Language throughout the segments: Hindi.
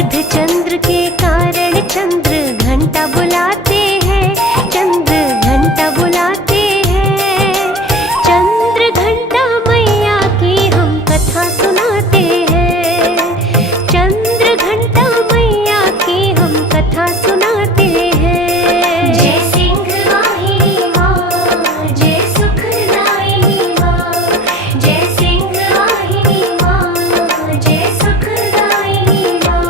अर्धचंद्र के कारण चंद्र घंटा बुलाते हैं, चंद्र घंटा बुलाते हैं। चंद्र घंटा मैया की हम कथा सुनाते हैं, चंद्र घंटा मैया की हम कथा सुनाते हैं। जय सिंहवाहिनी माँ, जय सुखदायिनी माँ, जय सिंहवाहिनी माँ, जय सुखदायिनी माँ।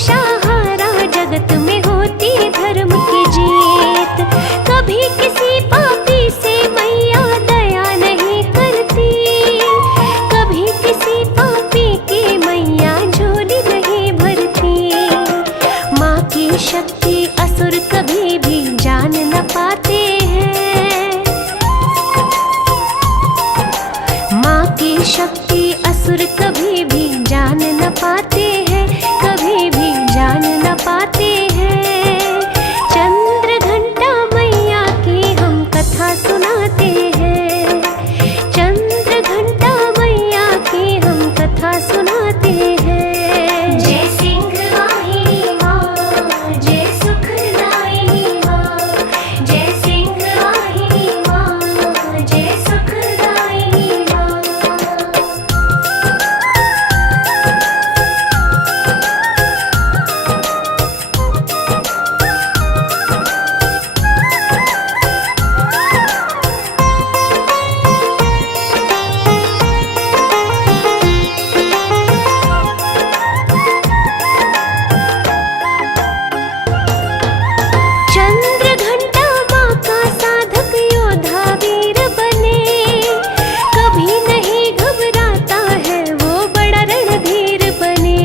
सहारा, जगत में होती धर्म की जीत। कभी किसी पापी से मैया दया नहीं करती, कभी किसी पापी की मैया झोली नहीं भरती। माँ की शक्ति असुर कभी भी जान न पाते हैं, माँ की शक्ति असुर कभी भी जान न पाते हैं, कभी भी जान न पाते हैं। चंद्र घंटा मैया की हम कथा सुनाते हैं, चंद्र घंटा मैया की हम कथा सुनाते हैं। जय सिंह वाहिनी माँ, जय सुखदायिनी माँ, जय सिंह वाहिनी माँ, जय सुखदायिनी माँ। चंद्र घंटा माँ का साधक योद्धा वीर बने, कभी नहीं घबराता है वो बड़ा रणधीर बने।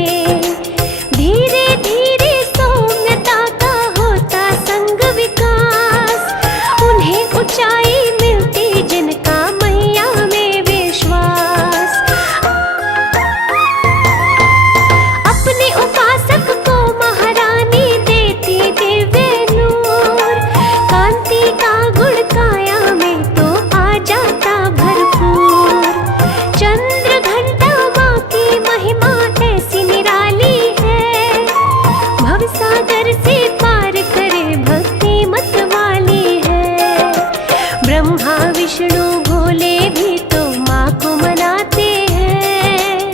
धीरे धीरे सौम्यता का होता संग विकास, उन्हें ऊंचाई मिलती जिनका मैया में विश्वास। अपने उपासक को महारानी देती दिव्य नूर, कांति का गुण काया में तो आ जाता भरपूर। चंद्र घंटा माँ की महिमा ऐसी निराली है, भवसागर से पार करे भक्ति मत वाली है। ब्रह्मा विष्णु भोले भी तो माँ को मनाते हैं,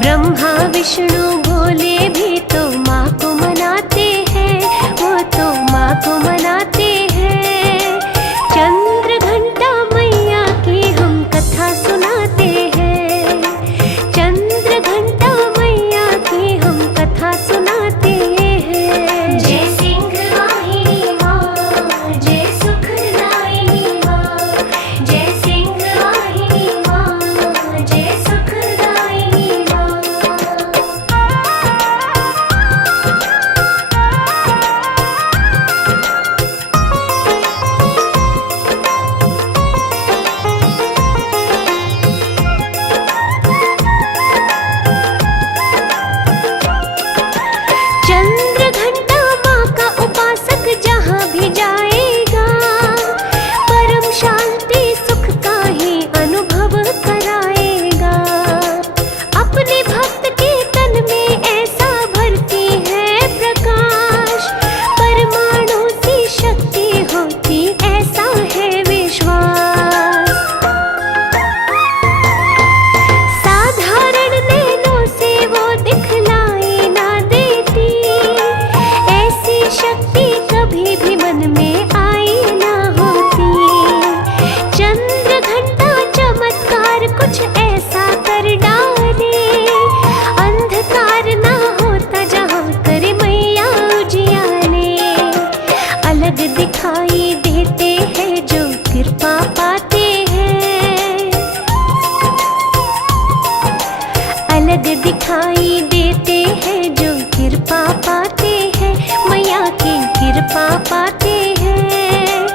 ब्रह्मा विष्णु भोले भी तो माँ को मनाते हैं, वो तो माँ को मनाते हैं। चंद्र घंटा मैया की हम कथा सुनाते हैं, चंद्र घंटा मैया की हम कथा सुनाते हैं। जय सिंह वाहिनी माँ, जय सुखदायिनी माँ, जय सिंह वाहिनी माँ, जय सुखदायिनी माँ। चंद्र घंटा माँ का उपासक जहाँ भी जाएगा, परम शांति सुख का ही अनुभव कराएगा। अपने भक्त के तन में ऐसा भरती है प्रकाश, परमाणु सी शक्ति होती ऐसा है विश्वास। साधारण नैनों से वो दिखलाई ना देती, ऐसी शक्ति कभी भी मन में आई ना होती। चंद्र घंटा चमत्कार कुछ ऐसा कर डाले, अंधकार ना होता जहाँ करे मैया उजियाले। अलग दिखाई देते हैं जो कृपा पाते हैं, अलग दिखाई देते हैं जो कृपा पाते हैं, मैया की कृपा पाते हैं।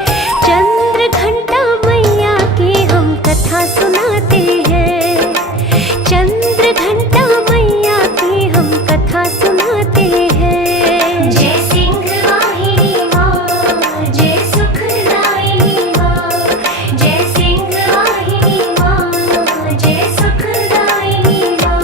चंद्र घंटा मैया की हम कथा सुनाते हैं, चंद्र घंटा मैया की हम कथा सुनाते हैं। जय सिंह वाहिनी माँ, जय सुखदायिनी माँ, जय सिंह वाहिनी माँ, जय सुखदायिनी माँ।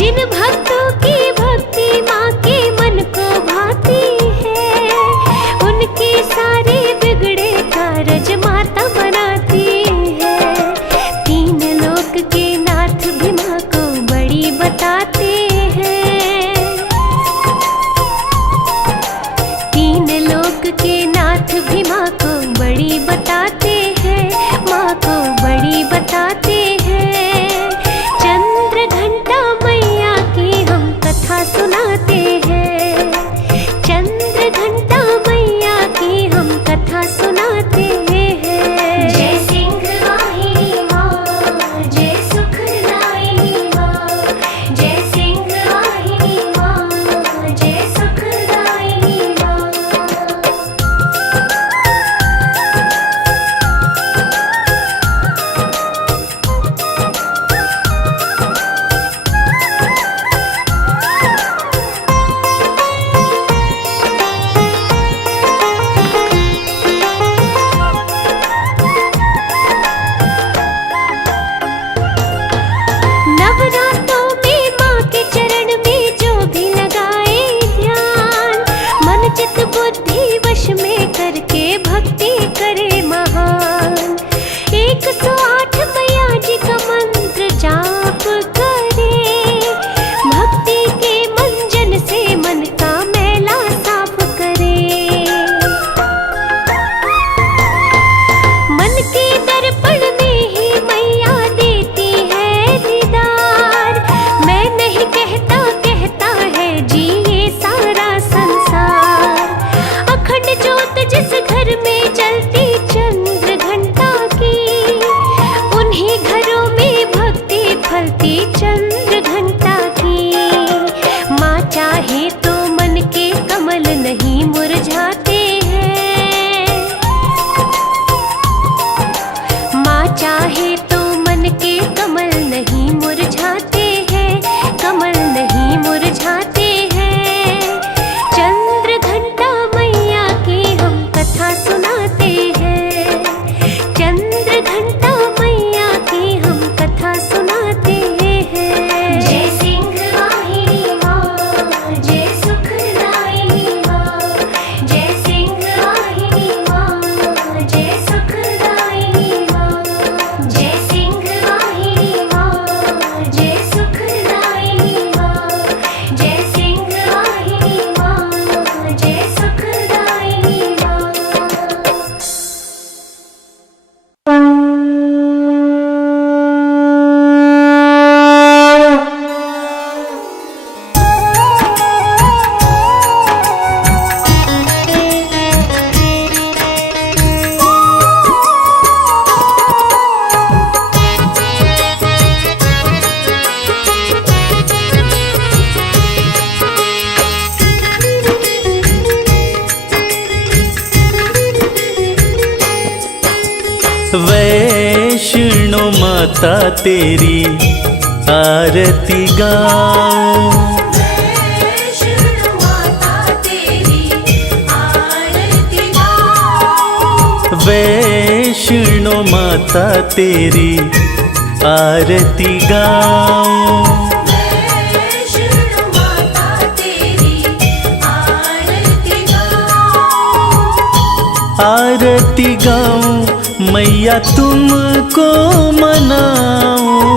जिन भक्तों की भक्ति माँ के मन को भाती है, उनके सारे बिगड़े कारज माता बनाती है। तीन लोक के नाथ भी माँ को बड़ी बताते हैं। तीन लोक के नाथ भी माँ को बड़ी बताते हैं, माँ को बड़ी बताते हैं। चंद्र घंटा मैया की हम कथा सुनाते हैं। चंद्र घंटा मैया की हम कथा सुनाते हैं। जय सिंह वाहिनी माँ, जय सुखदायिनी माँ। जय सिंह वाहिनी माँ, जय सुखदायिनी माँ। नवरात्रों में माँ के चरण में जो भी लगाए ध्यान, मन चित बुद्धि वश में करके भक्ति करे महान। 108 मैया जी का मंत्र जाप करे, भक्ति के मंजन से मन का मैला साफ करे। मन के दर्पण में ही मैया देती है दीदार। मैं नहीं कहता, कहता है जी ये सारा संसार। अखंड ज्योत जिस घर में जलती चंद्र घंटा की, उन्हीं घरों में भक्ति फलती चंद्र घंटा की। माँ चाहे तो मन के कमल नहीं मुरझाते हैं। माँ चाहे तो मन के कमल नहीं मुरझाते हैं, कमल नहीं मुरझाते हैं। चंद्र घंटा मैया की हम कथा सुनाते हैं। चंद्र घंटा मैया की हम कथा सुनाते हैं। जय सिंह वाहिनी माँ, जय सुखदायिनी माँ। जय सिंह वाहिनी माँ, जय सुखदायिनी माँ। जय सिंह वाहिनी माँ, जय सुखदायिनी माँ। जय सिंह वाहिनी माँ, जय सुखदायिनी माँ। वैष्णो माता तेरी आरती गाऊं। वैष्णो माता तेरी आरती गाऊं। वैष्णो माता तेरी आरती गाऊं। वैष्णो माता तेरी आरती गाऊं। आरती गाऊं मैया तुमको मनाऊं।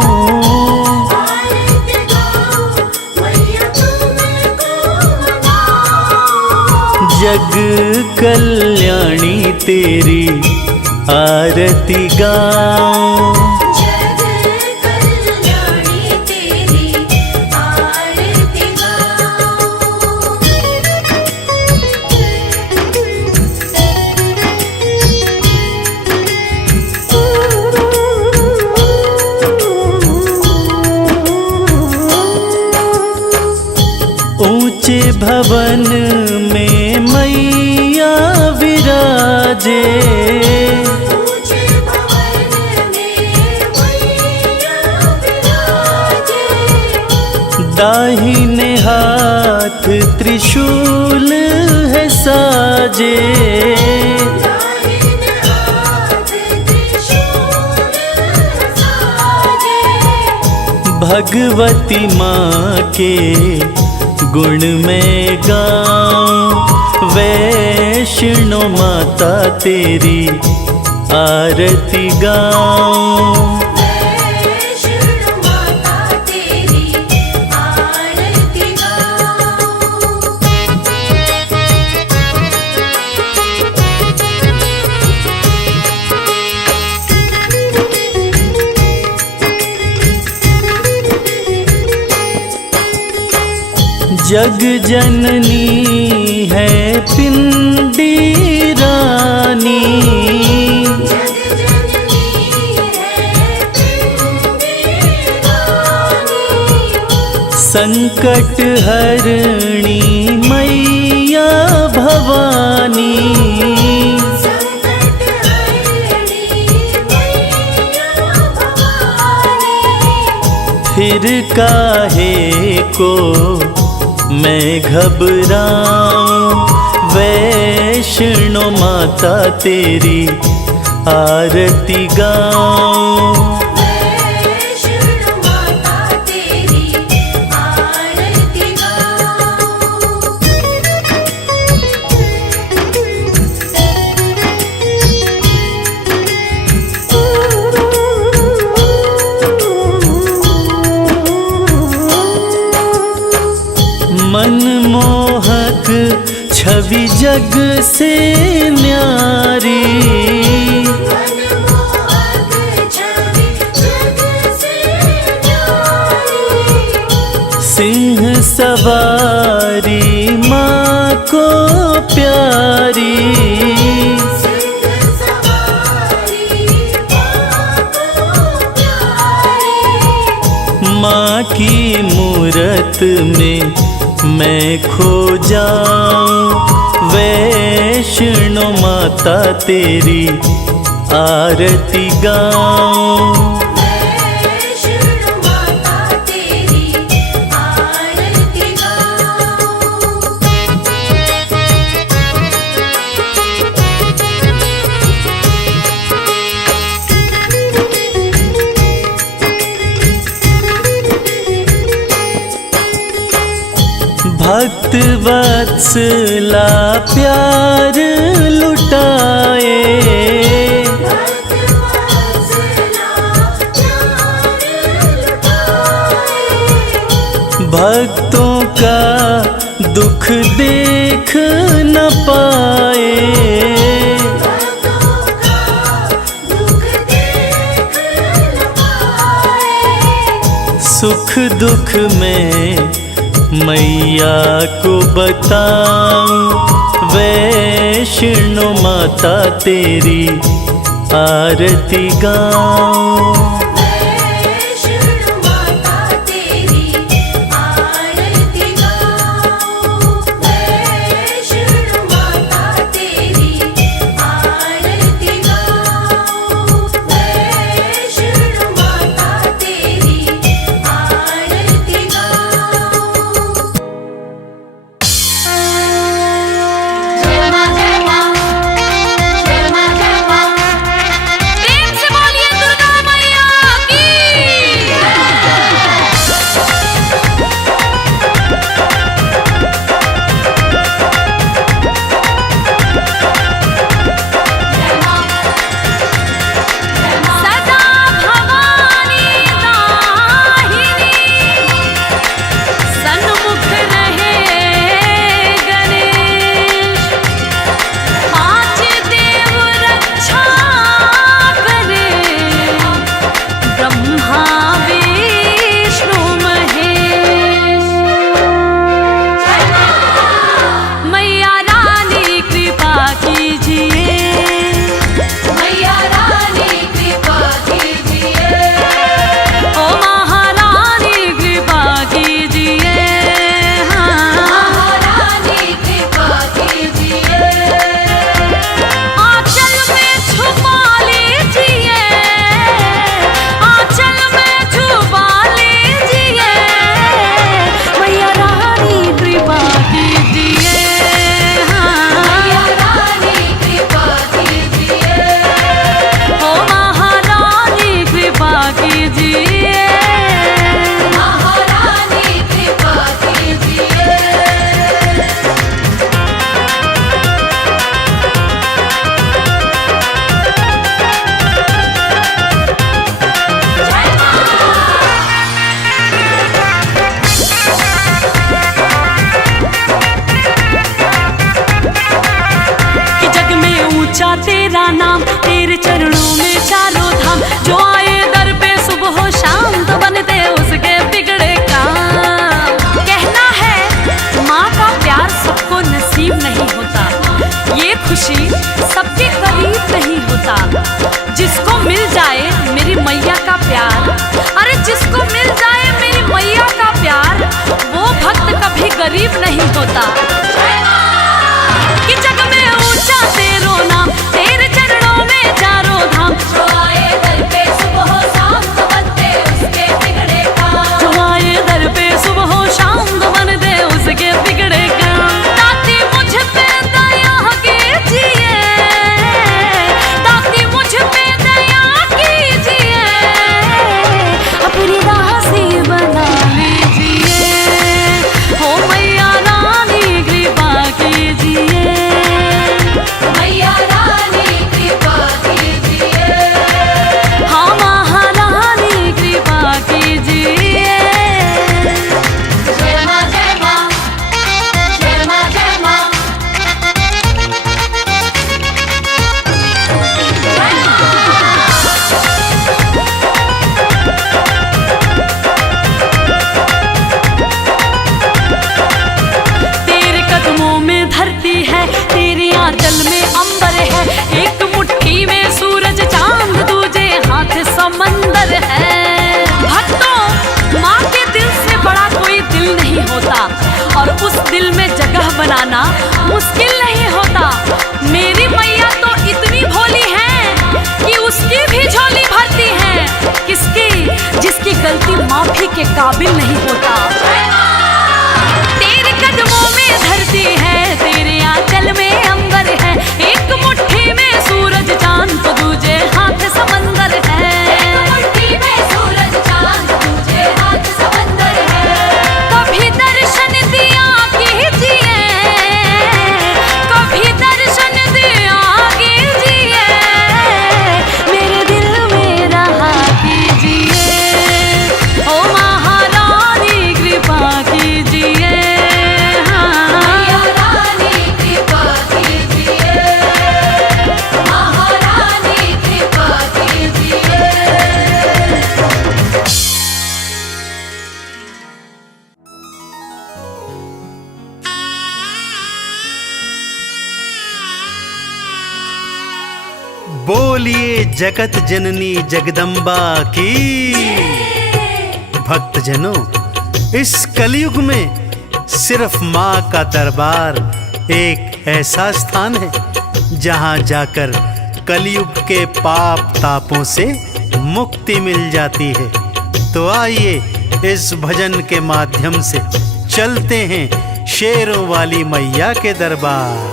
आरती गाऊं मैया तुमको मनाऊं। जग कल्याणी तेरी आरती गाऊं। जग कल्याणी तेरी आरती ऊंचे भवन में मैया विराजे। ऊंचे भवन में मैया विराजे। दाहिने हाथ त्रिशूल है साजे। दाहिने हाथ त्रिशूल साजे। भगवती माँ के गुण में गाऊं, वैष्णो माता तेरी आरती गाऊं। वैष्णो माता तेरी आरती गाऊं। जग जननी है पिंडी रानी, संकट हरणी मैया भवानी। फिर काहे को मैं घबराऊं, वैष्णो माता तेरी आरती गाऊं। वैष्णो माता तेरी आरती मनमोहक छवि जग से न्यारी, सिंह सवारी माँ को प्यारी। माँ की मूरत में मैं खो जाऊं, वैष्णो माता तेरी आरती गाऊं। वैष्णो माता तेरी आरती गाऊं। भक्त वत्सला प्यार लुटाए, भक्तों का दुख देख न पाए। सुख दुख में मैया को बताऊं, वैष्णो माता तेरी आरती गाऊं। वैष्णो माता तेरी आरती गाऊं। वैष्णो माता तेरी आरती गाऊं। वैष्णो माता तेरी आरती गाऊं। जय मां जय मां जय मां जय मां। प्रेम से बोलिए दुर्गा मैया करीब नहीं होता। कि जग में ऊंचा तेरो नाम, तेरे चरणों में चारों धाम। जो आए दर पे सुबह हो शाम तो बन दे उसके बिगड़े काम। जो आए दर पे सुबह हो शाम तो बन दे उसके बिगड़े काम। दाती मुझ पे दया कीजिए, दाती मुझ पे दया कीजिए, अपनी दासी बना लीजिए। हो मैया रानी कृपा कीजिए, मैया रानी कृपा कीजिए, हाँ महारानी कृपा कीजिए। जय माँ जय माँ, जय माँ जय माँ। तेरे कदमों में धरती है, तेरे आंचल में अंबर है। एक मुट्ठी में सूरज चांद, दूजे हाथ समंदर है। भक्तों, माँ के दिल से बड़ा कोई दिल नहीं होता, और उस दिल में जगह बनाना मुश्किल नहीं होता। मेरी मैया तो इतनी भोली है कि उसकी भी झोली भरती है। किसकी? जिसकी गलती माफी के काबिल नहीं होता। तेरे कदमों में धरती है, तेरे आंचल में अंबर है। एक मुट्ठी में सूरज चांद तो दूजे हाथ समंदर है। एक मुट्ठी में सूरज चांद दूजे हाथ समंदर है। कभी दर्शन दिया कीजिए, कभी दर्शन दिया कीजिए, मेरे दिल में रहा कीजिए। ओ महारानी कृपा कीजिए, मैया रानी कृपा कीजिए, महारानी कृपा कीजिए। बोलिए जगत जननी जगदम्बा की। भक्तजनों, इस कलयुग में सिर्फ माँ का दरबार एक ऐसा स्थान है जहाँ जाकर कलयुग के पाप तापों से मुक्ति मिल जाती है। तो आइए इस भजन के माध्यम से चलते हैं शेरों वाली मैया के दरबार।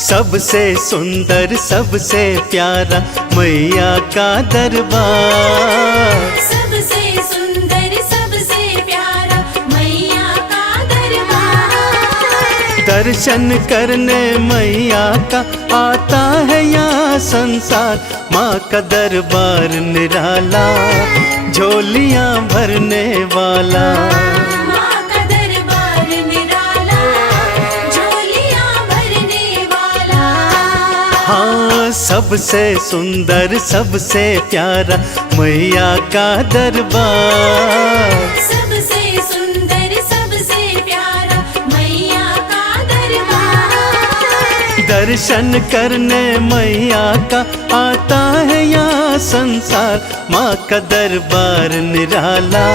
सबसे सुंदर सबसे प्यारा मैया का दरबार। सबसे सुंदर सबसे प्यारा मैया का दरबार। दर्शन करने मैया का आता है यहाँ संसार। माँ का दरबार निराला, झोलियाँ भरने वाला। माँ का दरबार निराला, झोलियाँ भरने वाला। हाँ, सबसे सुंदर सबसे प्यारा मैया का दरबार। सबसे सुंदर सबसे प्यारा मैया का दरबार। दर्शन करने मैया का आता है यहाँ संसार। माँ का दरबार निराला,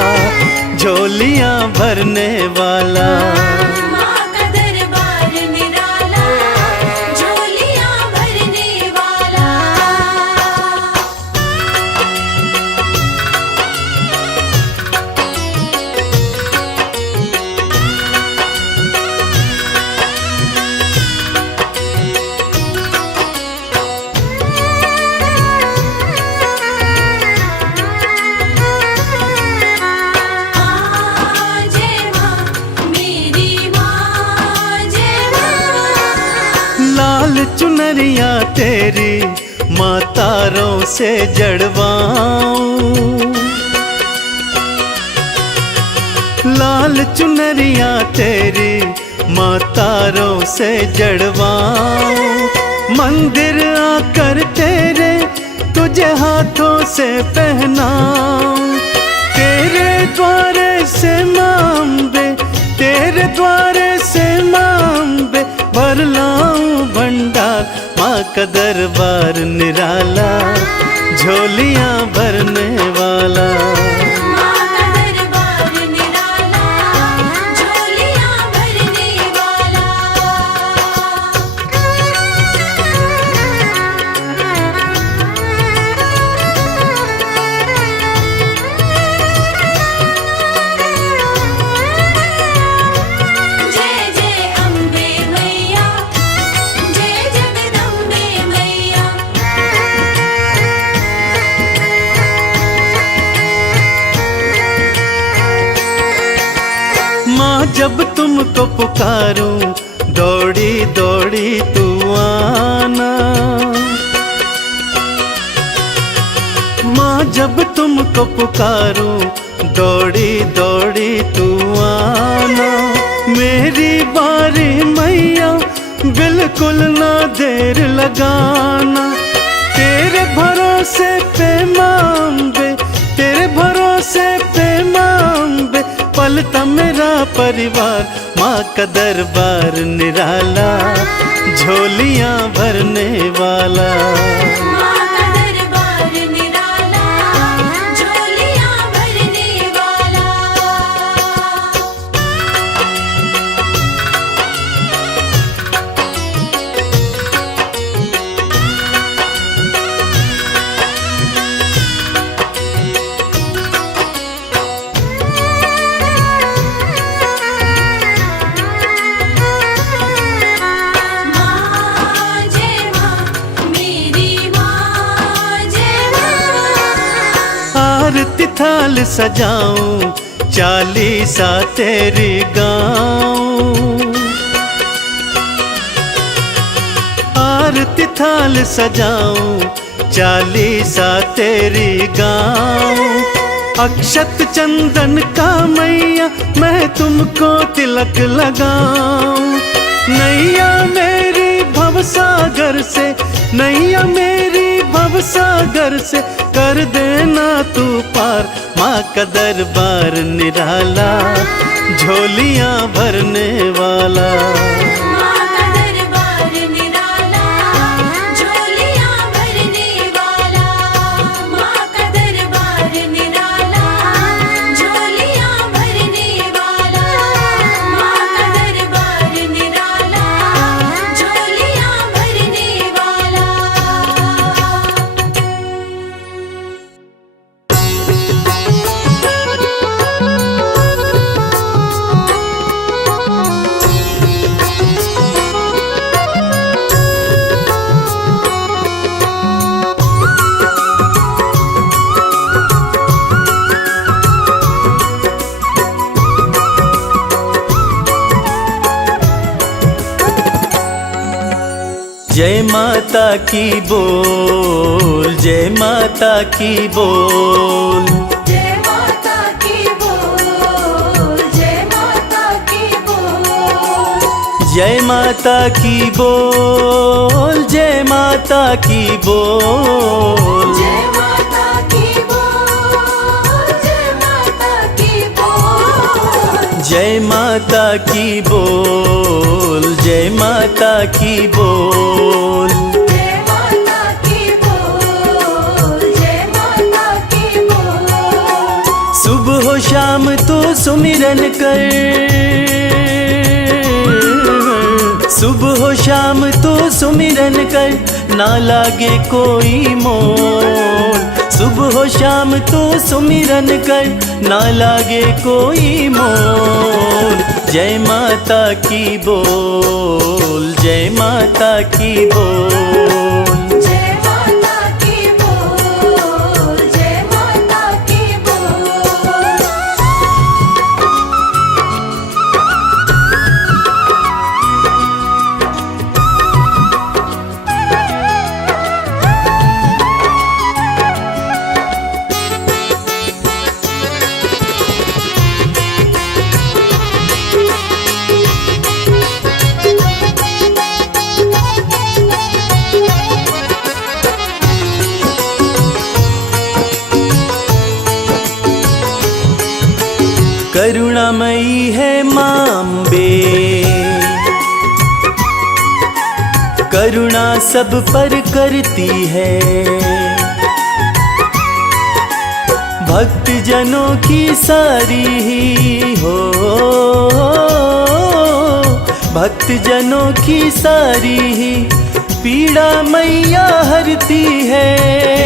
झोलियाँ भरने वाला। माँ का दरबार निराला, झोलियाँ भरने वाला। जय माँ मेरी माँ, जय माँ। लाल चुनरिया तेरी माँ तारों से जड़वाऊं। लाल चुनरिया तेरी माँ तारों से जड़वाऊं। मंदिर आकर तेरे तुझे हाथों से पहनाऊं। तेरे द्वारे से माँ अम्बे, तेरे द्वारे से माँ अम्बे भर दौड़ी तू आना। माँ जब तुमको पुकारूं दौड़ी दौड़ी तू आना। मेरी बारी मैया बिल्कुल ना देर लगाना। तेरे भरोसे पे माँ अम्बे, तेरे भरोसे पे माँ अम्बे, पलता मेरा परिवार। माँ का दरबार निराला, झोलियाँ भरने वाला। माँ का दरबार निराला, झोलियाँ भरने वाला। माँ जय माँ, मेरी माँ जय माँ। आरती थाल सजाऊं, चालीसा तेरी गाऊं। आरती थाल सजाऊं, चालीसा तेरी गाऊं। अक्षत चंदन का मैया मैं तुमको तिलक लगाऊं। नैया मेरी भवसागर से, नैया मेरी भवसागर से कर देना तू पार। माँ का दरबार निराला, झोलियाँ भरने वाला। माँ का दरबार निराला, झोलियाँ भरने वाला। माँ का दरबार निराला, झोलियाँ भरने वाला। माँ का दरबार निराला, झोलियाँ भरने वाला। जय माता की बोल, जय माता की बोल। जय माता की बोल, जय माता की बोल। जय माता की बोल, जय माता की बोल। जय माता की बोल, जय माता की बोल। जय माता की बोल, जय माता की बोल। जय माता की बोल, जय माता की बोल। सुबह हो शाम तो सुमिरन कर, सुबह हो शाम तो सुमिरन कर, ना लागे कोई मोल। सुबह हो शाम तो सुमिरन कर, ना लागे कोई मोल। जय माता की बोल, जय माता की बोल। जय माता की बोल, जय माता की बोल। करुणामयी है माँ अम्बे, करुणा सब पर करती है। भक्त जनों की सारी ही हो, भक्त जनों की सारी ही पीड़ा मैया हरती है।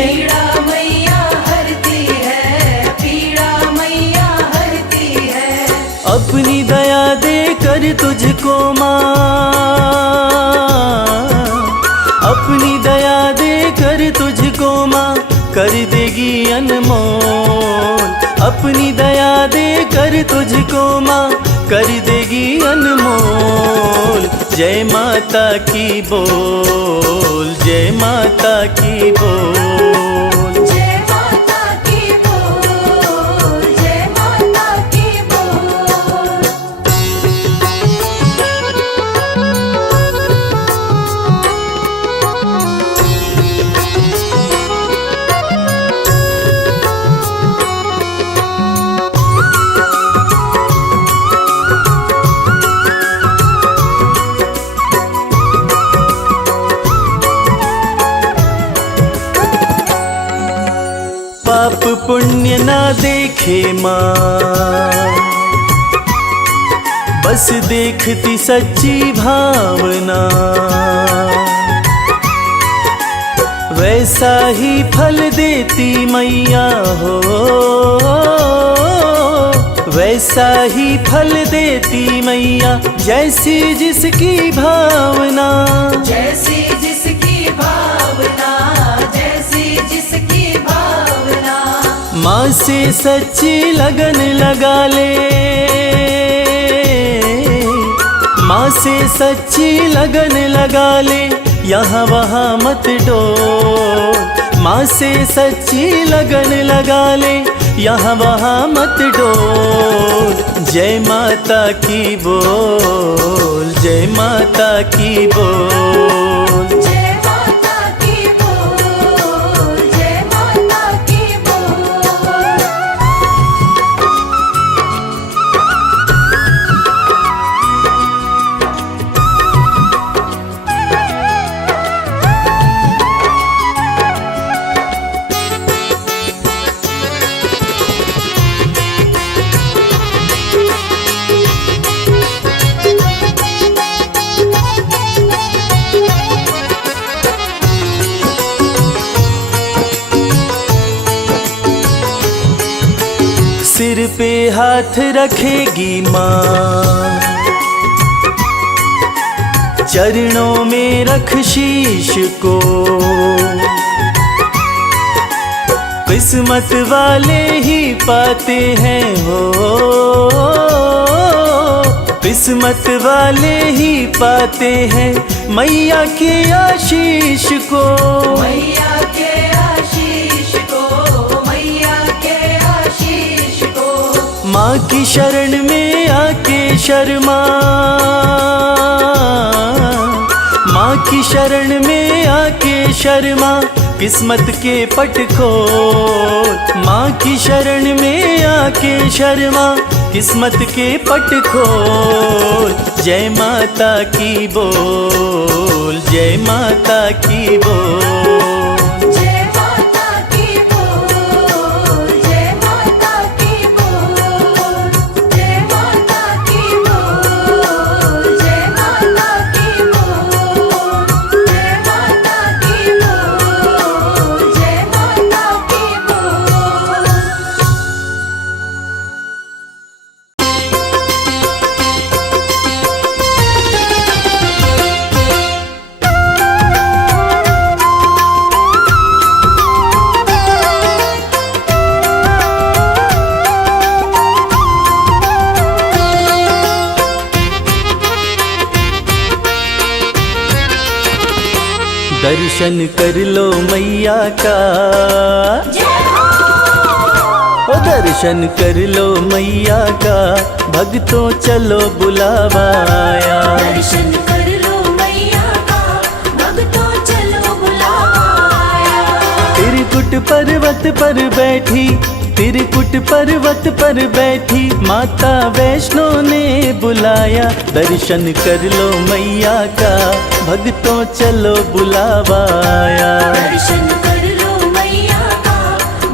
पीड़ा मैया हरती है, पीड़ा मैया हरती है। अपनी दया दे कर तुझको माँ, अपनी दया दे कर तुझको माँ कर देगी अनमोल। अपनी दया दे कर तुझको माँ कर देगी अनमोल। जय माता की बोल, जय माता की बोल। जय माता की बोल, जय माता की बोल। पाप पुण्य ना देखे माँ, बस देखती सच्ची भावना। वैसा ही फल देती मैया हो, वैसा ही फल देती मैया, जैसी जिसकी भावना। जैसी जिसकी भावना, जैसी जिसकी भावना। माँ से सच्ची लगन लगा ले, माँ से सच्ची लगन लगा ले, यहाँ वहाँ मत डोल। माँ से सच्ची लगन लगा ले, यहाँ वहाँ मत डोल। जय माता की बोल, जय माता की बोल। जय माता की बोल, जय माता की बोल। सिर पे हाथ रखेगी माँ, चरणों में रख शीश को। किस्मत वाले ही पाते हैं हो, किस्मत वाले ही पाते हैं मैया के आशीष को। मैया के आशीष को, मैया के आशीष को। माँ की शरण में आके शर्मा, माँ की शरण में आके शर्मा, किस्मत के पट खोल। माँ की शरण में आके शर्मा, किस्मत के पट खोल। जय माता की बोल, जय माता की बोल। जय माता की बोल, जय माता की बोल। जय माता की बोल, जय माता की बोल। जय माता की बोल, जय माता की बोल। दर्शन कर लो मैया का, ओ दर्शन कर लो मैया का, भक्तों चलो बुलावा आया। दर्शन कर लो मैया का, भक्तों चलो बुलावा आया। त्रिकुट पर्वत पर बैठी, त्रिकुट पर्वत पर बैठी, माता वैष्णो ने बुलाया। दर्शन कर लो मैया का, भक्तों चलो बुलावा आया। दर्शन कर लो मैया का,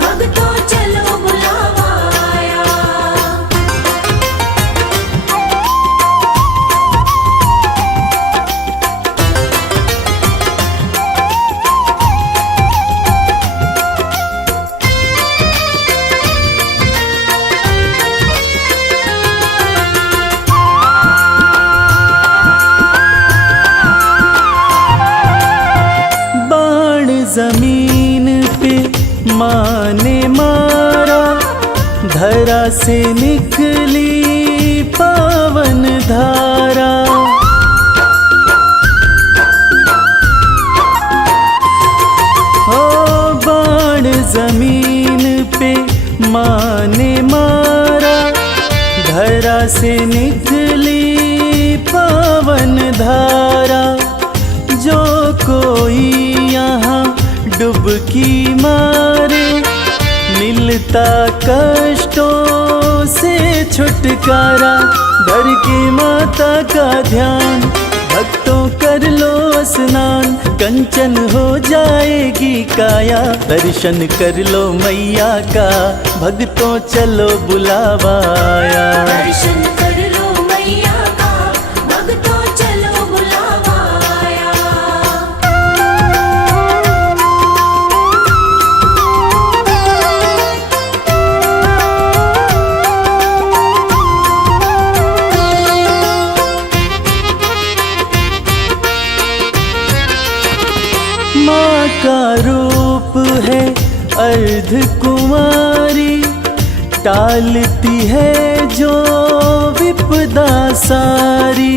भक्तों चलो बुलावा आया। जमीन पे माँ ने मारा, धरा से निकली पावन धारा। जमीन पे माँ ने मारा, धरा से निकली पावन धारा। जो कोई यहाँ डुबकी मारे, मिलता कष्टों से छुटकारा। धर के माता का ध्यान, भक्तों कर लो स्नान, कंचन हो जाएगी काया। दर्शन कर लो मैया का, भक्तों चलो बुलावा आया। दर्शन कर लो मैया का, भक्तों चलो बुलावा आया। माँ का रूप है अर्ध कुमारी, टालती है जो विपदा सारी।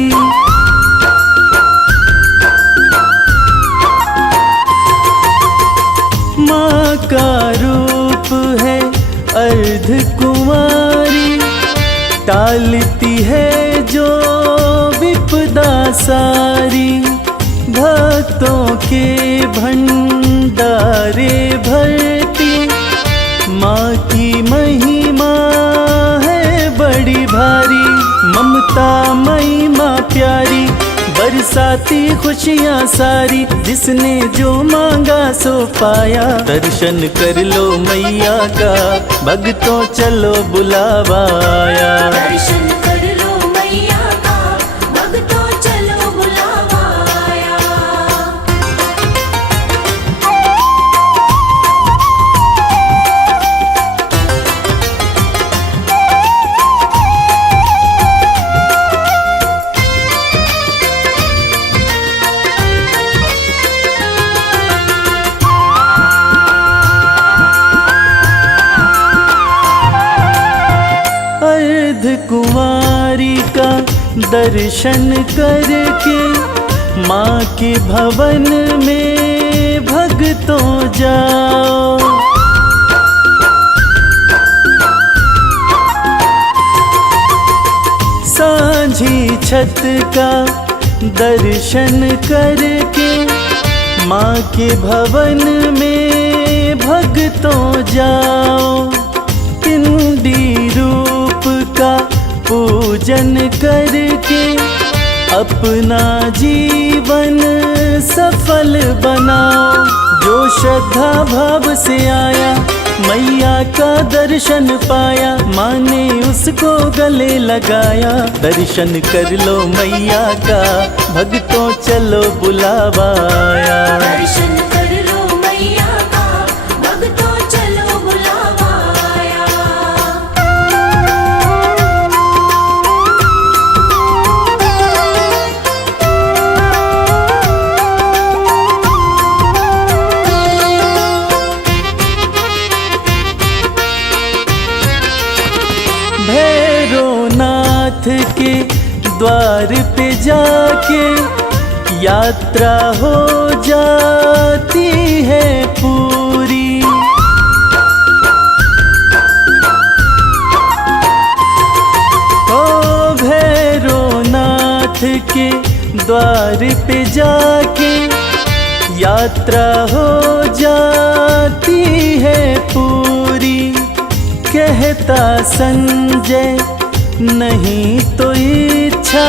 माँ का रूप है अर्ध कुमारी, टालती है जो विपदा सारी। भक्तों के भंडारे भरती, माँ की महिमा है बड़ी भारी। ममता मई माँ प्यारी, बरसाती खुशियाँ सारी। जिसने जो मांगा सो पाया, दर्शन कर लो मैया का, भक्तों चलो बुलावा आया। दर्शन कर लो मैया का, भक्तों चलो बुलावा आया। अर्ध कुंवारी का दर्शन करके, माँ के भवन में भक्तों जाओ। सांझी छत का दर्शन करके, माँ के भवन में भक्तों जाओ। पिंडी रूप का पूजन करके, अपना जीवन सफल बनाओ। जो श्रद्धा भाव से आया, मैया का दर्शन पाया। माँ ने उसको गले लगाया, दर्शन कर लो मैया का, भक्तों चलो बुलावा आया। दर्शन कर लो मैया का, भक्तों चलो बुलावा आया। भैरवनाथ के द्वार पे जाके, यात्रा हो जाती है पूरी। ओ भैरवनाथ के द्वार पे जाके, यात्रा हो जाती है पूरी। कहता संजय नहीं तो इच्छा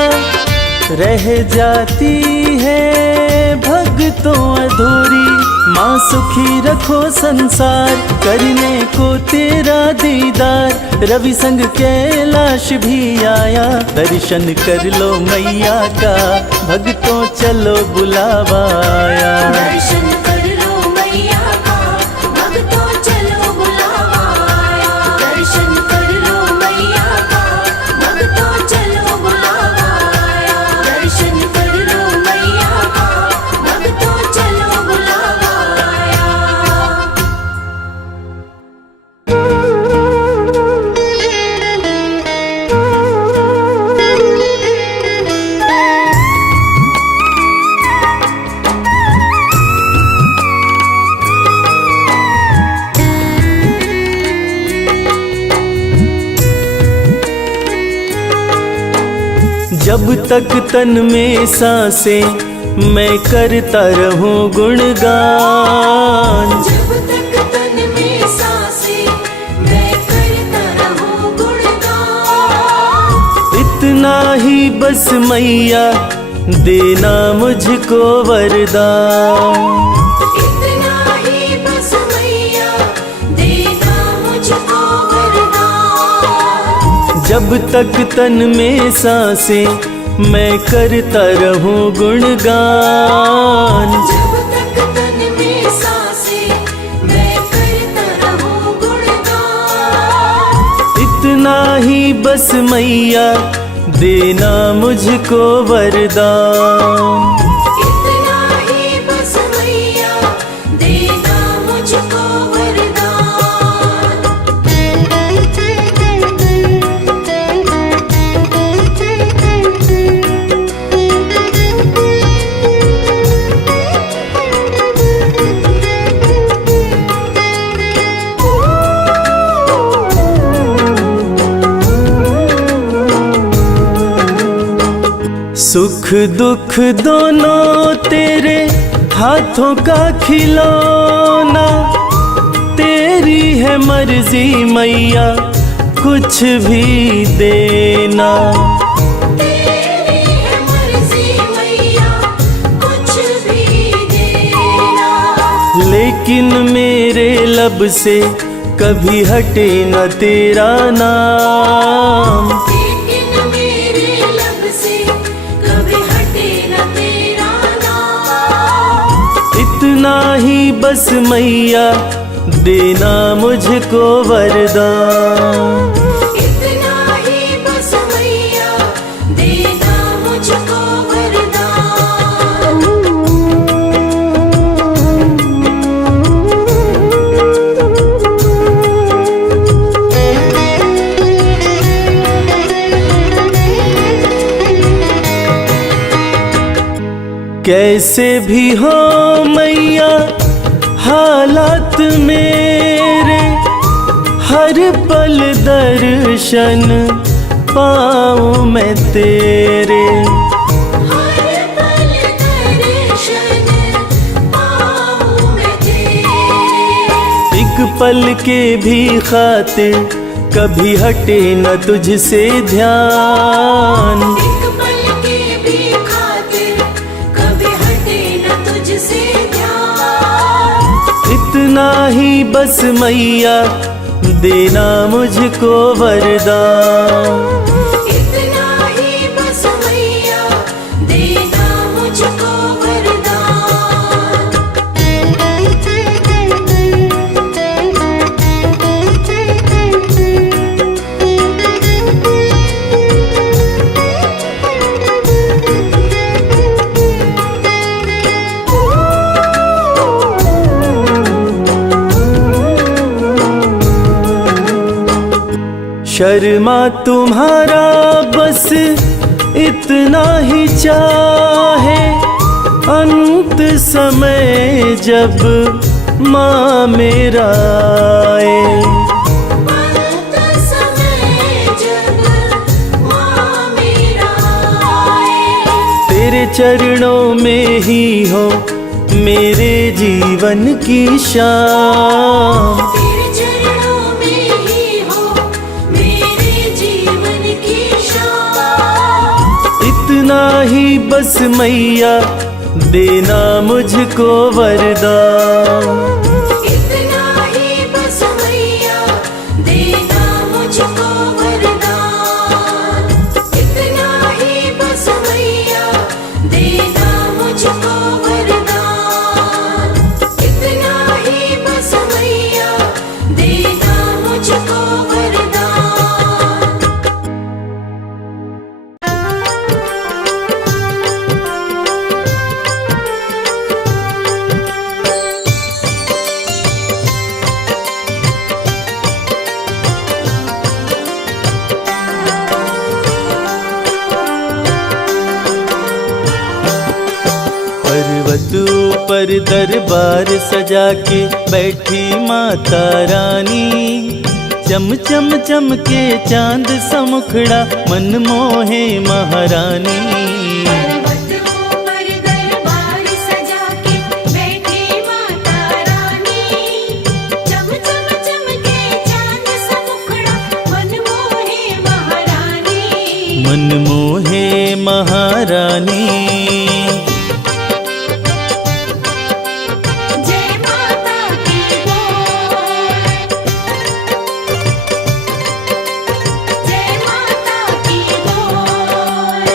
रह जाती है भक्तों अधूरी। माँ सुखी रखो संसार, करने को तेरा दीदार। रवि संग कैलाश भी आया, दर्शन कर लो मैया का, भक्तों चलो बुलावा आया। दर्शन कर लो मैया का, भक्तों चलो बुलावा आया। दर्शन कर लो मैया का, भक्तों चलो बुलावा आया। दर्शन कर लो मैया का, भक्तों चलो बुलावा आया। जब तक तन में सांसें मैं करता रहूं गुणगान। जब तक तन में सांसें मैं करता रहूं गुणगान। इतना ही बस मैया देना मुझको वरदान। इतना ही बस मैया देना मुझको वरदान। जब तक तन में सांसें मैं करता रहूं गुणगान। जब तक तन में सांसें मैं करता रहूं गुणगान। इतना ही बस मैया देना मुझको वरदान। इतना ही बस मैया देना मुझको वरदान। सुख दुख दोनों तेरे हाथों का खिलौना। तेरी है मर्जी मैया कुछ भी देना। तेरी है मर्जी मैया कुछ भी देना। लेकिन मेरे लब से कभी हटे न तेरा नाम। लेकिन मेरे लब से कभी हटे न तेरा नाम। इतना ही बस मैया देना मुझको वरदान। इतना ही बस मैया देना मुझको वरदान। कैसे भी हो मैया हालात मेरे, हर पल दर्शन पाऊं मैं तेरे। हर पल दर्शन पाऊं मैं तेरे। एक पल के भी खातिर कभी हटे न तुझसे ध्यान। एक पल के भी खातिर कभी हटे न तुझसे ध्यान। इतना ही बस मैया देना मुझको वरदान। इतना ही बस मैया देना मुझको वरदान। शर्मा तुम्हारा बस इतना ही चाहे, अंत समय जब माँ मेरा आए। अंत समय जब माँ मेरा आए। तेरे चरणों में ही हो मेरे जीवन की शाम। तेरे चरणों में ही हो मेरे जीवन की शाम। इतना ही बस मैया देना मुझको वरदान। इतना ही बस मैया देना मुझको वरदान। इतना ही बस मैया देना मुझको वरदान। इतना ही बस मैया देना मुझको वरदान। पर्वत ऊपर दरबार सजा के बैठी माता रानी। चम चम चमके चांद सा मुखड़ा मन मोहे महारानी। पर्वत ऊपर दरबार सजा के बैठी माता रानी। चम चम चमके चांद सा मुखड़ा मन मोहे महारानी। मन मोहे महारानी। जय माता की बोल, जय माता की बोल।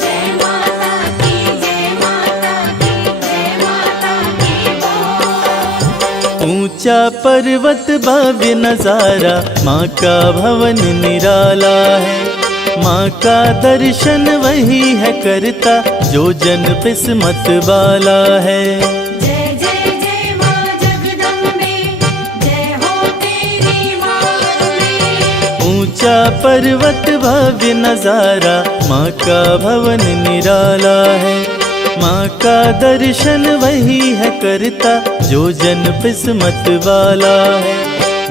जय माता की, जय माता की, जय माता की बोल। ऊंचा पर्वत भव्य नजारा, माँ का भवन निराला है। माँ का दर्शन वही है करता जो जन किस्मत वाला है। जय जय जय माँ जगदम्बे, जय हो तेरी माँ अम्बे। ऊंचा पर्वत भव्य नजारा, माँ का भवन निराला है। माँ का दर्शन वही है करता जो जन किस्मत वाला है।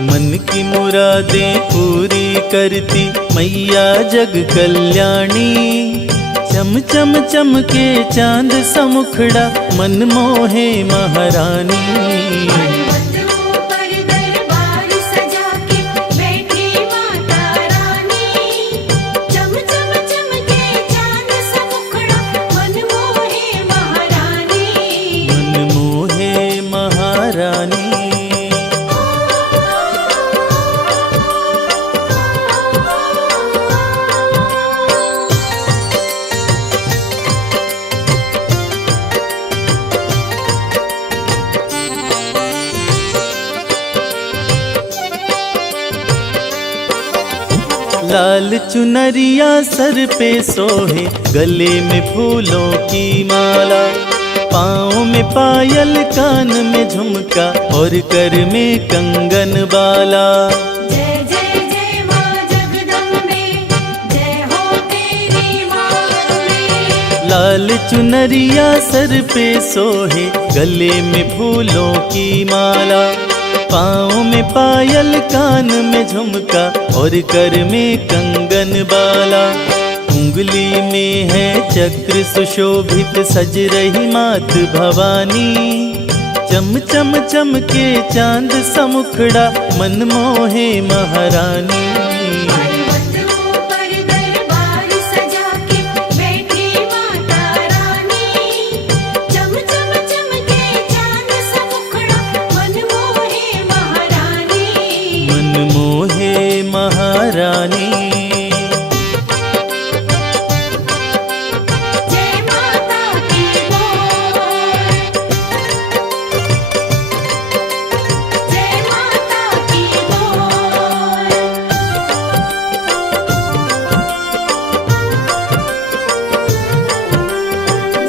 मन की मुरादें पूरी करती मैया जग कल्याणी। चम चम चमके चांद सा मुखड़ा मन मोहे महारानी। पर्वत ऊपर दरबार सजा के बैठी माता रानी। चम चम चमके चांद सा मुखड़ा मन मोहे महारानी। मन मोहे महारानी। लाल चुनरिया सर पे सोहे, गले में फूलों की माला। पाँव में पायल, कान में झुमका और कर में कंगन बाला। जय जय जय माँ जगदम्बे, जय हो तेरी माँ अम्बे। लाल चुनरिया सर पे सोहे, गले में फूलों की माला। पाँव में पायल, कान में झुमका और कर में कंगन बाला। उंगली में है चक्र सुशोभित, सज रही मात भवानी। चम चम चमके चांद सा मुखड़ा मन मोहे महारानी। पर्वत ऊपर दरबार सजा के बैठी माता रानी। चम चम चमके चांद सा मुखड़ा मन मोहे महारानी। मन मोहे महारानी। जय माता की बोल, जय माता की बोल।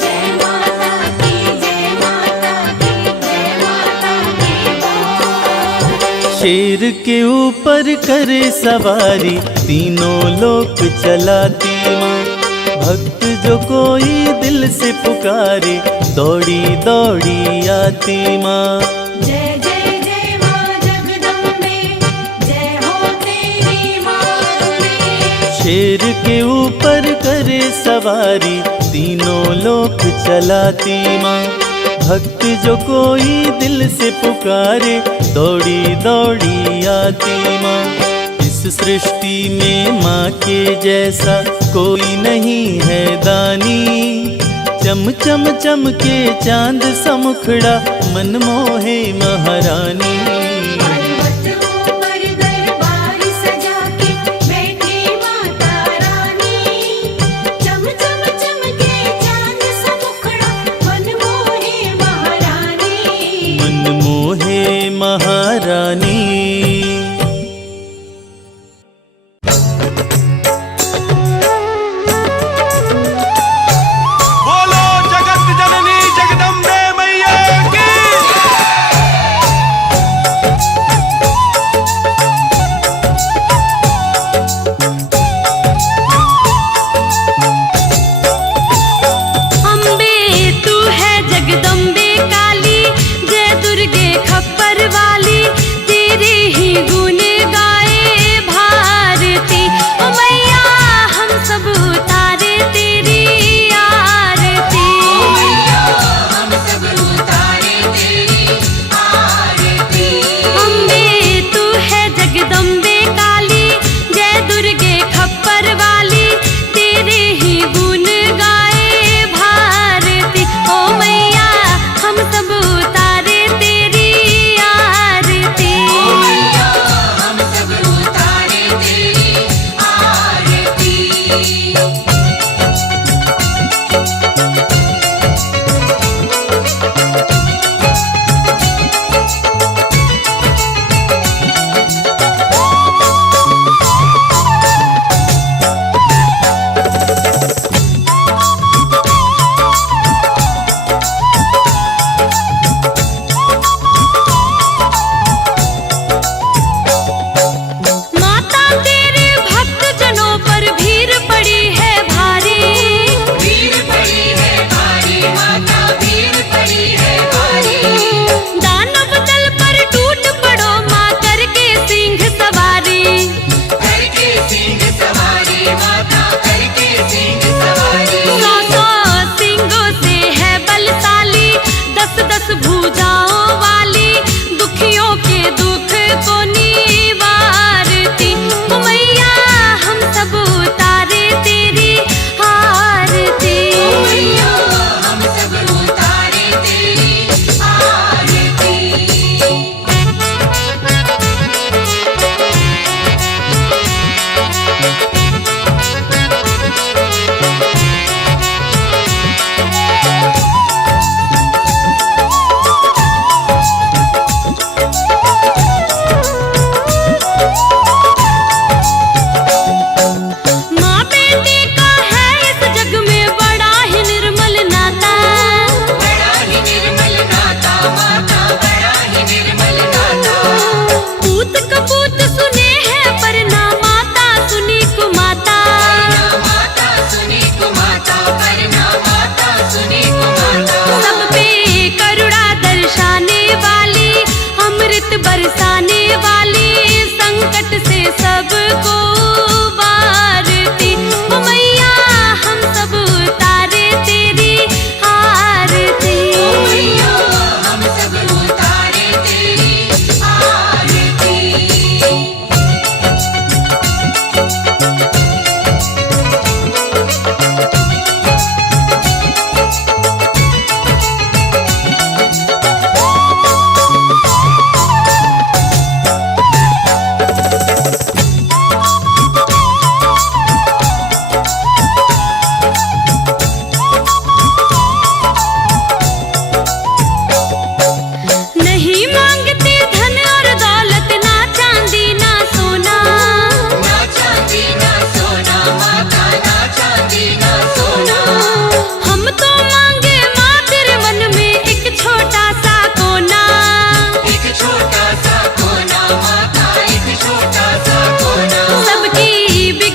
जय माता की, जय माता की, जय माता की बोल। शेर के ऊपर करे सवारी, तीनों लोक चलाती माँ। भक्त जो कोई दिल से पुकारे, दौड़ी दौड़ी आती माँ। जय जय जय माँ जगदम्बे, जय हो तेरी माँ अम्बे। शेर के ऊपर करे सवारी, तीनों लोक चलाती माँ। भक्त जो कोई दिल से पुकारे, दौड़ी दौड़ी आती माँ। इस सृष्टि में माँ के जैसा कोई नहीं है दानी। चम चम चमके चांद सा मुखड़ा मन मोहे महारानी। पर्वत ऊपर दरबार सजा के बैठी माता रानी। चम चम चमके चांद सा मुखड़ा मन मोहे महारानी। मन मोहे महारानी। बोलो जगत जननी जगदम्बे मैया की।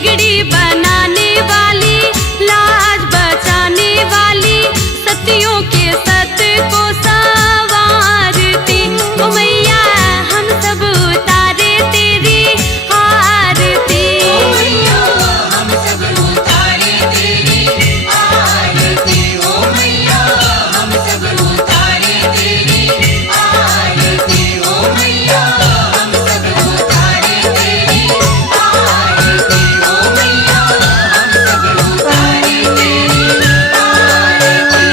बिगड़ी बनाने वाली, लाज बचाने वाली, सतियों के सत को संवारती। ओ मैया हम सब उतारे तेरी आरती। ओ मैया हम सब उतारे तेरी आरती। ओ मैया हम सब उतारे तेरी आरती। ओ मैया हम सब उतारे तेरी आरती। ओ मैया हम सब उतारे तेरी आरती।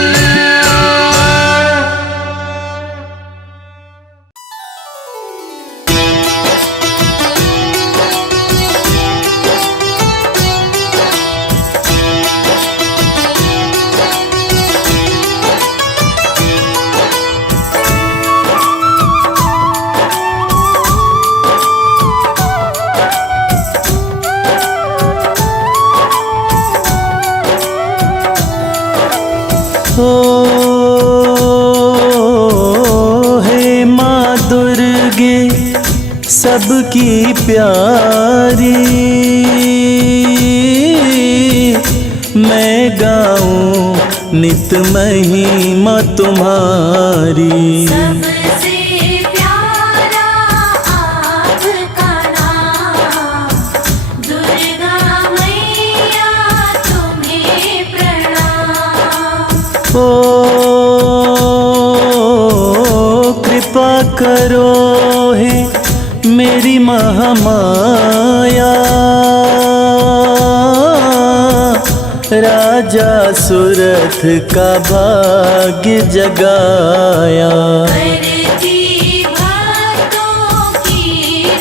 हो हे माँ दुर्गे सबकी प्यारी, मैं गाऊं नित महिमा तुम्हारी। सबसे प्यारा आपका नाम, दुर्गा मैया तुम्हें प्रणाम। ओ कृपा करो हे मेरी महामाया, राजा सुरथ का भाग्य जगाया। करती भक्तों की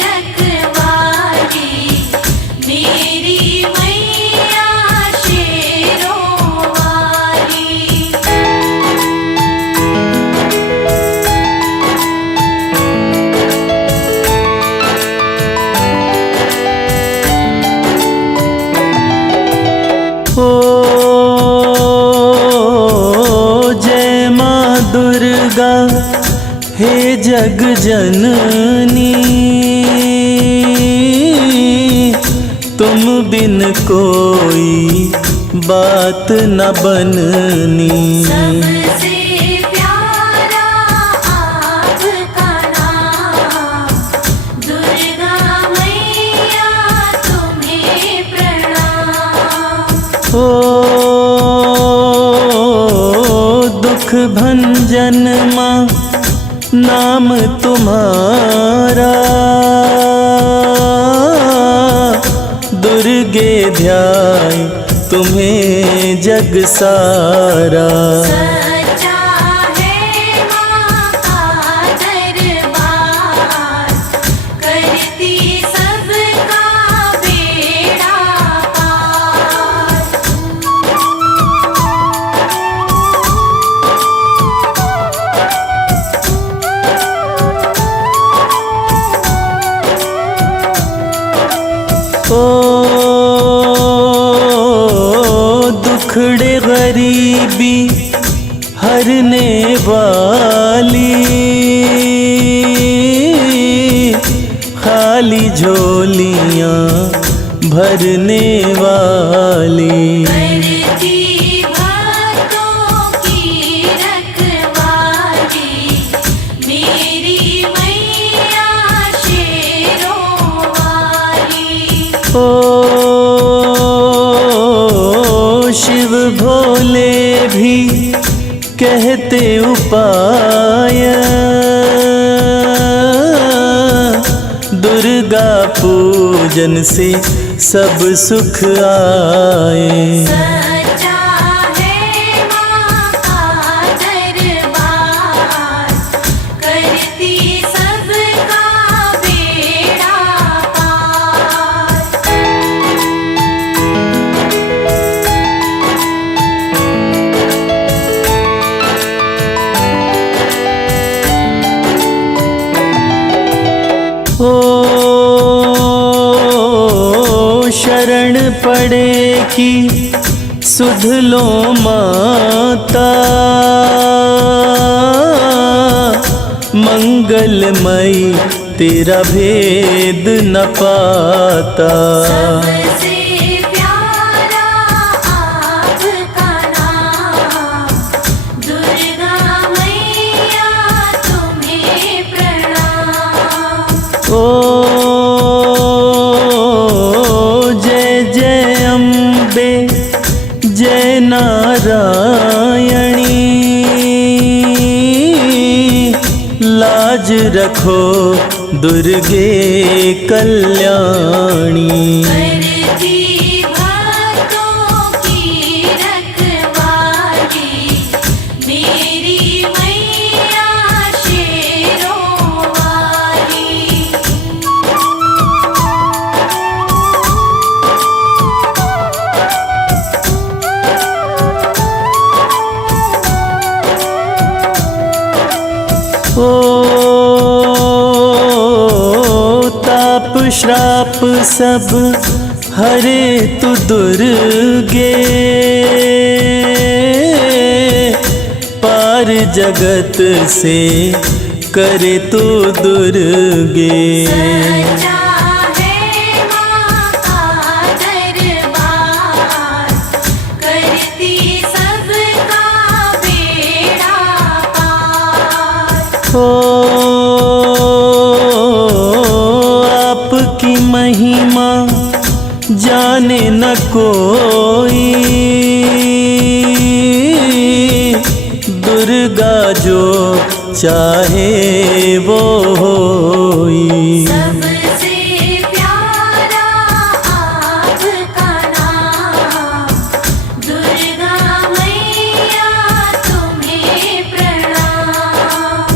रखवाली, मेरी मैया शेरों वाली। ओ जय माँ दुर्गा हे जग जननी, तुम बिन कोई बात न बननी। सबसे प्यारा आपका नाम, दुर्गा मैया तुम्हें प्रणाम। ओ दुख भंजन माँ नाम तुम्हारा, दुर्गे ध्याय तुम्हें जग सारा। सच्चा है माँ का दरबार, करती सबका बेड़ा पार। ओ दुखड़े गरीबी हरने वाली, खाली झोलियाँ भरने वाली। करती भक्तों की रखवाली, मेरी मैया शेरों वाली। ओ शिव भोले भी कहते उपाय, दुर्गा पूजन से सब सुख आए। सच्चा है माँ का दरबार, करती सबका बेड़ा पार। शरण पड़े कि सुध लो माता, मंगलमयी तेरा भेद न पाता। सबसे नारायणी लाज रखो दुर्गे कल्याणी। करती भक्तों की रखवाली मेरी मैया शेरों वाली। ओ ताप श्राप सब हरे तु दुर्गे पार जगत से करे तू दुर्गे। सच्चा है माँ का दरबार करती सबका बेड़ा पार। ओ आपकी महिमा जाने न कोई दुर्गा जो चाहे वो होई। सबसे प्यारा आपका नाम दुर्गा मैया तुम्हें प्रणाम।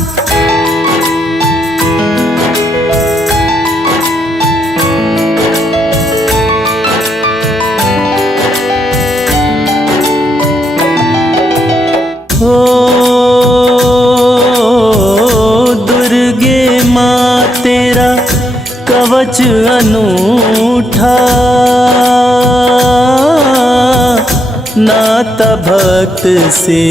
ओ दुर्गे माँ तेरा कवच अनूठा नाता भक्त से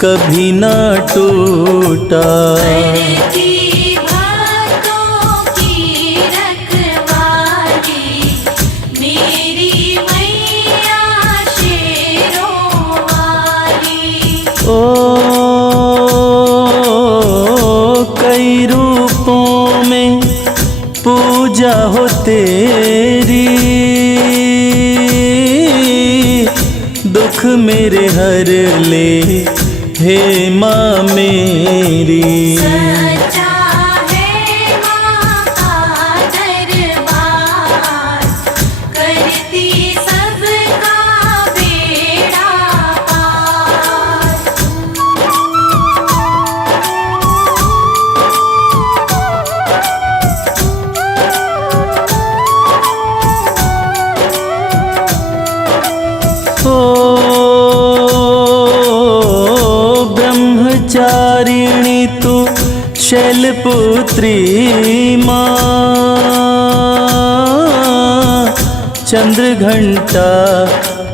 कभी ना टूटा। करती भक्तों की रखवाली मेरी मैया शेरों वाली। ओ कई रूपों में पूजा हो तेरी दुख मेरे हर ले हे माँ मेरी। सच्चा है माँ का दरबार करती सबका बेड़ा पार। ओ ब्रह्मचारिणी तू शैलपुत्री माँ चंद्रघंटा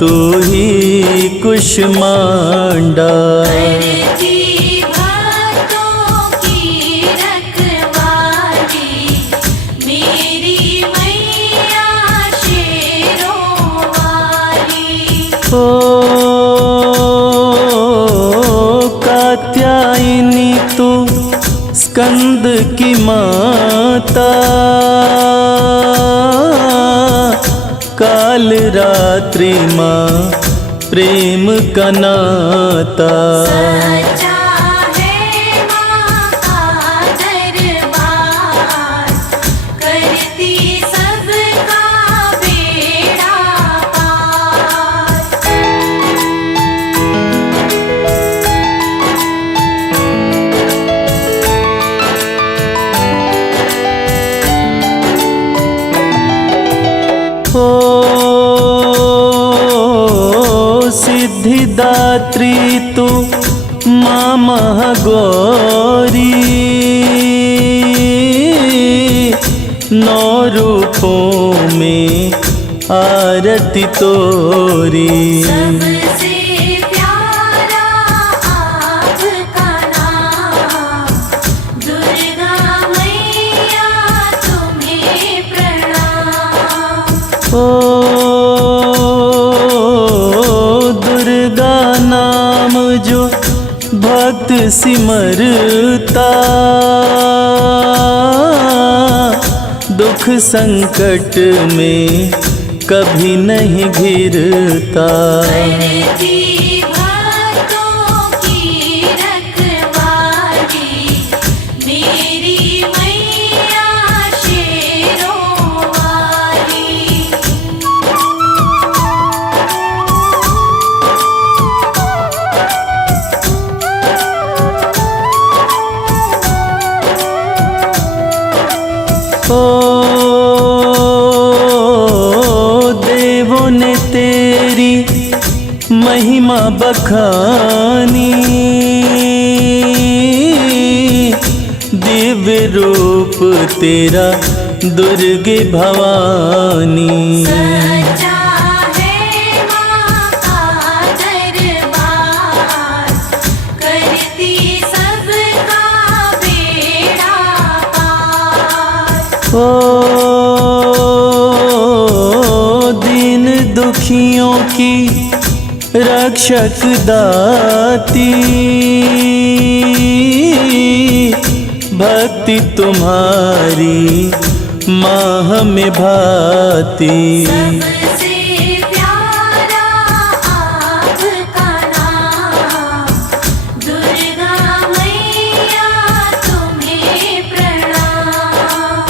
तू ही कुष्मांडा। करती भक्तों की रखवाली मेरी मैया शेरों वाली। ओ कात्यायनी तू स्कंद की माता काल रात्रि माँ प्रेम का नाता। सच्चा है माँ का दरबार करती सबका बेड़ा पार। ओ सिद्धिदात्री तू माँ महागौरी नौ रूपों में आरती तोरी। सबसे प्यारा आपका नाम दुर्गा मैया तुम्हें प्रणाम। ओ दुर्गा नाम जो भक्त सिमरता दुख संकट में कभी नहीं घिरता। करती भक्तों की रखवाली मेरी मैया शेरों वाली। देवों ने तेरी महिमा बखानी, दिव्य रूप तेरा दुर्गे भवानी। सच्चा है माँ का दरबार, करती सबका बेड़ा पार। दीन दुखियों की रक्षक दाती, भक्ति तुम्हारी माँ हमें भाती। सबसे प्यारा आपका नाम, दुर्गा मैया तुम्हें प्रणाम।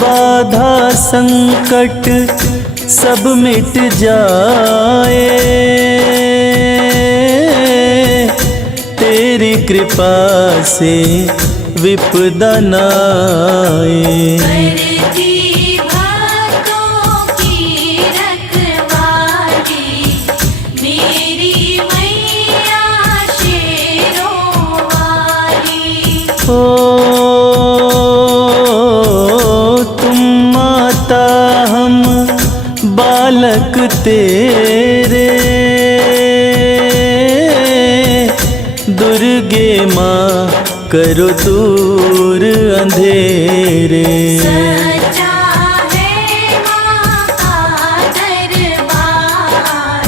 बाधा संकट सब मिट जाए, तेरी कृपा से विपदा न आए। करती भक्तों की रखवाली मेरी मैया शेरों वाली। तुम माता हम बालक तेरे, दुर्गे माँ करो दूर अंधेरे। सच्चा है माँ का दरबार,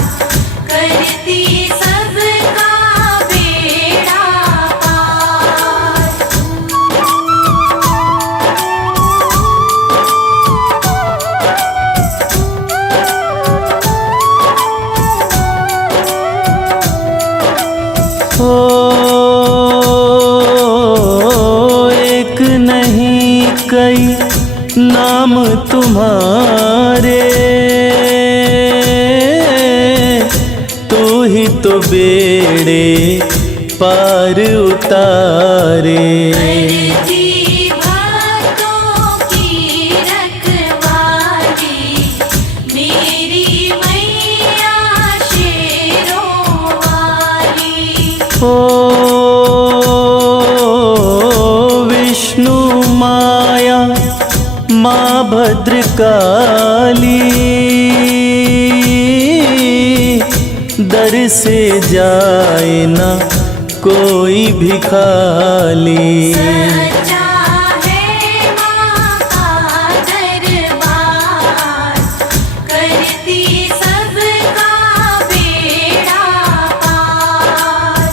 करती सबका बेड़ा पार। एक नहीं कई नाम तुम्हारे, तू ही तो बेड़े पार उतारे। करती भक्तों की रखवाली मेरी मैया शेरों वाली। विष्णु माया माँ भद्रकाली, दर से जाए ना कोई भी खाली। सच्चा है माँ का दरबार, करती सबका बेड़ा पार।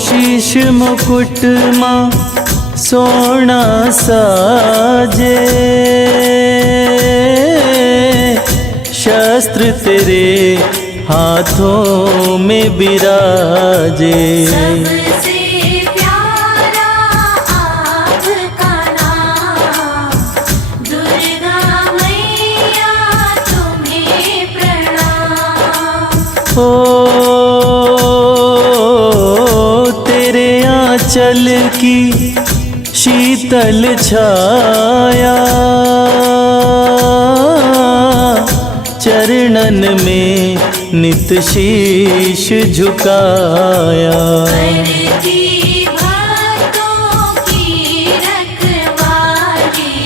शीश मुकुट माँ सोना साजे, शस्त्र तेरे हाथों में बिराजे। सबसे प्यारा आपका नाम, दुर्गा मैया तुम्हें प्रणाम। तेरे आंचल की शीतल छाया, चरणन में नित शीश झुकाया। करती भक्तों की रखवाली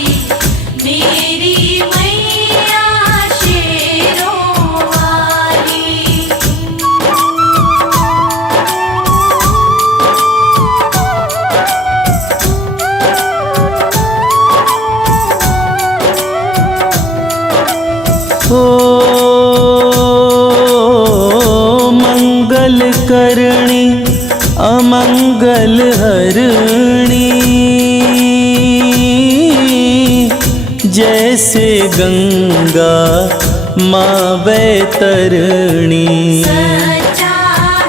मेरी मैया शेरों कलहरणी, जैसे गंगा माँ वैतरणी। सच्चा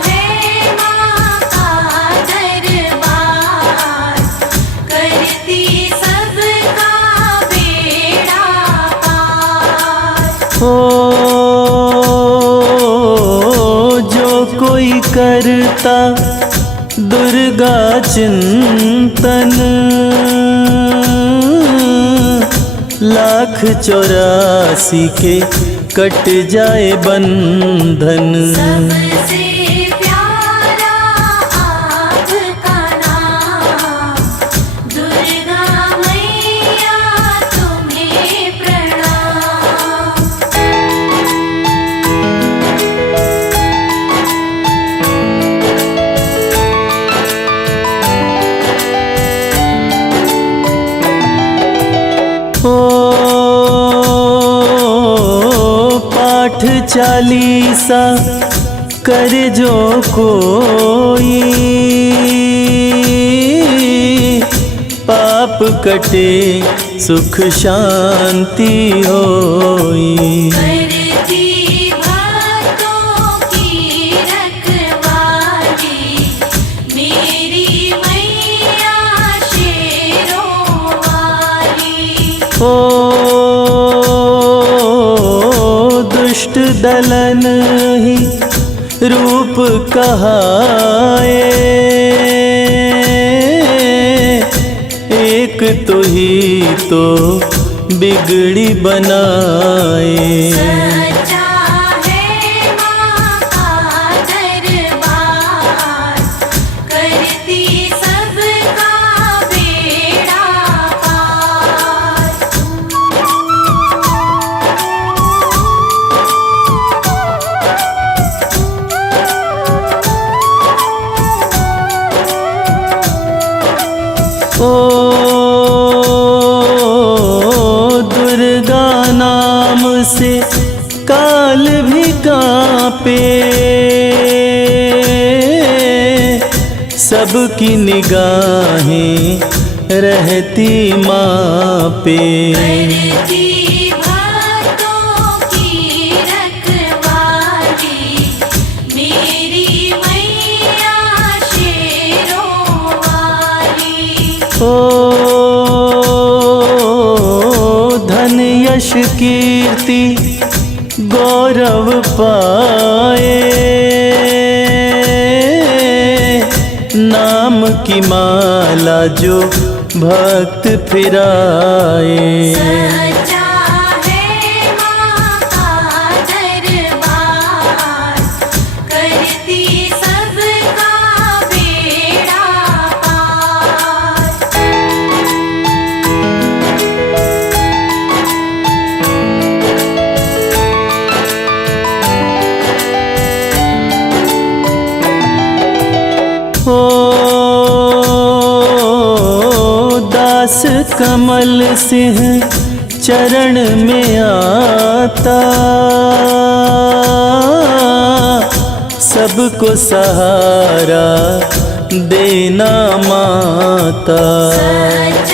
है माँ का दरबार, करती सबका बेड़ा पार। ओ जो कोई करता दुर्गा चिंतन, 1,84 के कट जाए बंधन। सबसे प्यारा आपका नाम, दुर्गा मैया तुम्हें प्रणाम। ओ पाठ चालीसा कर जो कोई, पाप कटे सुख शांति होई। करती भक्तों की रखवाली, मेरी मैया शेरों वाली। ओ दुष्ट दलन ही रूप कहाए, एक तो ही तो बिगड़ी बनाए। सच्चा है माँ का दरबार, करती सबका बेड़ा पार। ओ दुर्गा नाम से काल भी कांपे, सबकी निगाहें रहती माँ पे। करती भक्तों की रखवाली, मेरी मैया शेरों वाली। ओ धन यश कीर्ति गौरव पाए, नाम की माला जो भक्त फिराए। सच्चा है माँ का दरबार, करती सबका बेड़ा पार। ओ दास कमल सिंह चरण में आता, सबको सहारा देना माता। सच्चा